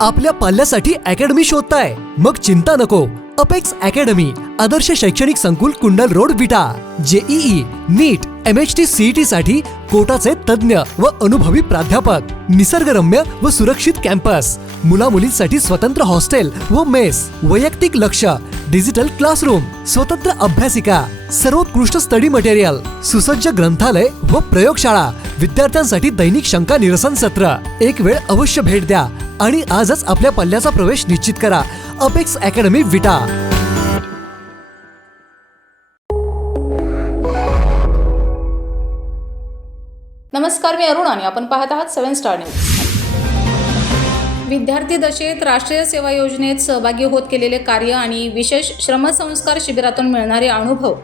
आपल्या पाल्यासाठी अकॅडमी शोधताय? मग चिंता नको. अपेक्स अकॅडमी आदर्श शैक्षणिक संकुल, कुंडल रोड, विटा. जेईई, नीट, MHT, CET साठी कोटाचे तज्ञ व अनुभवी प्राध्यापक, निसर्गरम्य व सुरक्षित कॅम्पस, मुला मुलींसाठी स्वतंत्र हॉस्टेल व मेस, वैयक्तिक लक्ष, डिजिटल क्लासरूम, स्वतंत्र अभ्यासिका, सर्वोत्कृष्ट स्टडी मटेरियल, सुसज्ज ग्रंथालय व प्रयोगशाळा, विद्यार्थ्यांसाठी दैनिक शंका निरसन सत्र. एक वेळ अवश्य भेट द्या आणि आजच आपल्या पल्ल्याचा प्रवेश निश्चित करा. अपेक्स अकॅडमी, विटा. नमस्कार, मी अरुण आणि आपण पाहत आहात 7 स्टार न्यूज. विद्यार्थी दशेत राष्ट्रीय सेवा योजनेत सहभागी होत केलेले कार्य आणि विशेष श्रमसंस्कार शिबिरातून मिळणारे अनुभव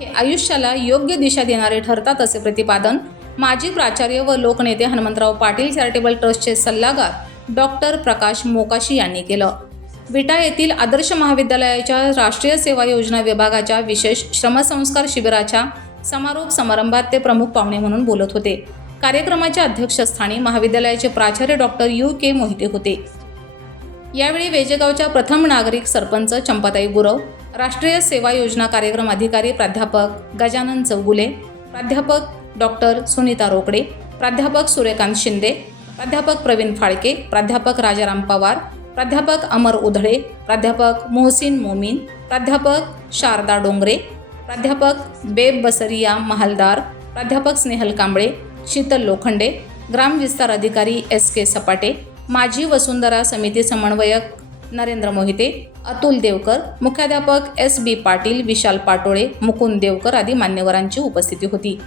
हे आयुष्याला योग्य दिशा देणारे ठरतात, असे प्रतिपादन माजी प्राचार्य व लोकनेते हनुमंतराव पाटील चॅरिटेबल ट्रस्टचे सल्लागार डॉक्टर प्रकाश मोकाशी यांनी केलं. विटा येथील आदर्श महाविद्यालयाच्या राष्ट्रीय सेवा योजना विभागाच्या विशेष श्रमसंस्कार शिबिराच्या समारोप समारंभात ते प्रमुख पाहुणे म्हणून बोलत होते. कार्यक्रमाच्या अध्यक्षस्थानी महाविद्यालयाचे प्राचार्य डॉक्टर UK मोहिते होते. यावेळी वेजेगावच्या प्रथम नागरिक सरपंच चंपाताई गुरव, राष्ट्रीय सेवा योजना कार्यक्रम अधिकारी प्राध्यापक गजानन चौगुले, प्राध्यापक डॉक्टर सुनीता रोकडे, प्राध्यापक सूर्यकांत शिंदे, प्राध्यापक प्रवीण फाळके, प्राध्यापक राजाराम पवार, प्राध्यापक अमर उधळे, प्राध्यापक मोहसिन मोमीन, प्राध्यापक शारदा डोंगरे, प्राध्यापक बेब बसरिया महालदार, प्राध्यापक स्नेहल कांबळे, शीतल लोखंडे, ग्रामविस्तार अधिकारी SK सपाटे, माजी वसुंधरा समिती समन्वयक नरेंद्र मोहिते, अतुल देवकर, मुख्याध्यापक SB पाटील, विशाल पाटोळे, मुकुंद देवकर आदी मान्यवरांची उपस्थिती होती.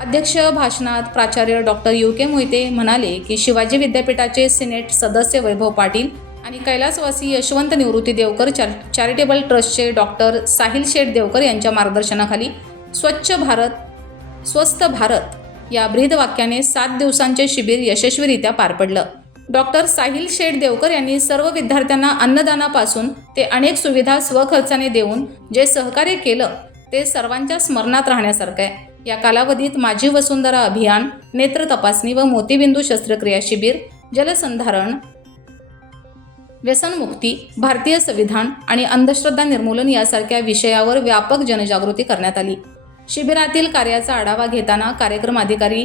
अध्यक्ष भाषणात प्राचार्य डॉक्टर UK मोहिते म्हणाले की शिवाजी विद्यापीठाचे सिनेट सदस्य वैभव पाटील आणि कैलासवासी यशवंत निवृत्ती देवकर चॅरिटेबल ट्रस्टचे डॉक्टर साहिल शेठ देवकर यांच्या मार्गदर्शनाखाली स्वच्छ भारत, स्वस्थ भारत या ब्रीदवाक्याने 7 दिवसांचे शिबिर यशस्वीरित्या पार पडलं. डॉक्टर साहिल शेठ देवकर यांनी सर्व विद्यार्थ्यांना अन्नदानापासून ते अनेक सुविधा स्वखर्चाने देऊन जे सहकार्य केलं ते सर्वांच्या स्मरणात राहण्यासारखं आहे. या कालावधीत माझी वसुंधरा अभियान, नेत्र तपासणी व मोतीबिंदू शस्त्रक्रिया शिबिर, जलसंधारण, व्यसनमुक्ती, भारतीय संविधान आणि अंधश्रद्धा निर्मूलन यासारख्या विषयावर व्यापक जनजागृती करण्यात आली. शिबिरातील कार्याचा आढावा घेताना कार्यक्रम अधिकारी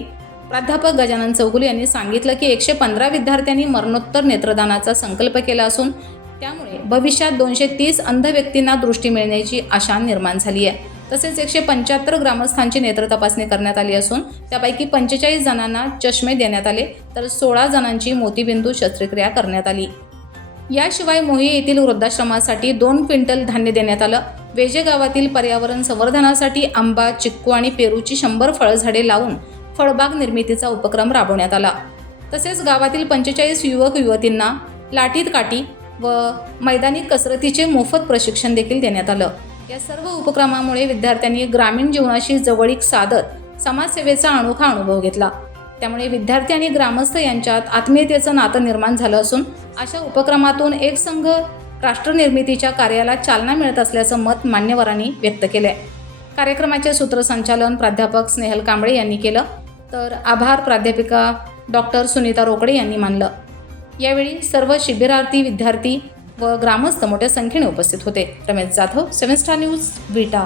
प्राध्यापक गजानन चौगुले यांनी सांगितलं की 115 विद्यार्थ्यांनी मरणोत्तर नेत्रदानाचा संकल्प केला असून त्यामुळे भविष्यात 230 अंध व्यक्तींना दृष्टी मिळण्याची आशा निर्माण झाली आहे. तसेच 175 ग्रामस्थांची नेत्र तपासणी करण्यात आली असून त्यापैकी 45 जणांना चष्मे देण्यात आले तर 16 जणांची मोतीबिंदू शस्त्रक्रिया करण्यात आली. याशिवाय मोही येथील वृद्धाश्रमासाठी 2 क्विंटल धान्य देण्यात आलं. वेजे गावातील पर्यावरण संवर्धनासाठी आंबा, चिक्कू आणि पेरूची 100 फळझाडे लावून फळबाग निर्मितीचा उपक्रम राबवण्यात आला. तसेच गावातील 45 युवक युवतींना लाठीत काठी व मैदानी कसरतीचे मोफत प्रशिक्षण देखील देण्यात आलं. या सर्व उपक्रमामुळे विद्यार्थ्यांनी ग्रामीण जीवनाशी जवळीक साधत समाजसेवेचा अनोखा अनुभव घेतला. त्यामुळे विद्यार्थी आणि ग्रामस्थ यांच्यात आत्मीयतेचं नातं निर्माण झालं असून अशा उपक्रमातून एक संघ राष्ट्रनिर्मितीच्या कार्याला चालना मिळत असल्याचं मत मान्यवरांनी व्यक्त केलं आहे. कार्यक्रमाचे सूत्रसंचालन प्राध्यापक स्नेहल कांबळे यांनी केलं तर आभार प्राध्यापिका डॉक्टर सुनीता रोकडे यांनी मानलं. यावेळी सर्व शिबिरार्थी, विद्यार्थी व ग्रामस्थ मोठ्या संख्येने उपस्थित होते. रमेश जाधव, 7 स्टार न्यूज, विटा.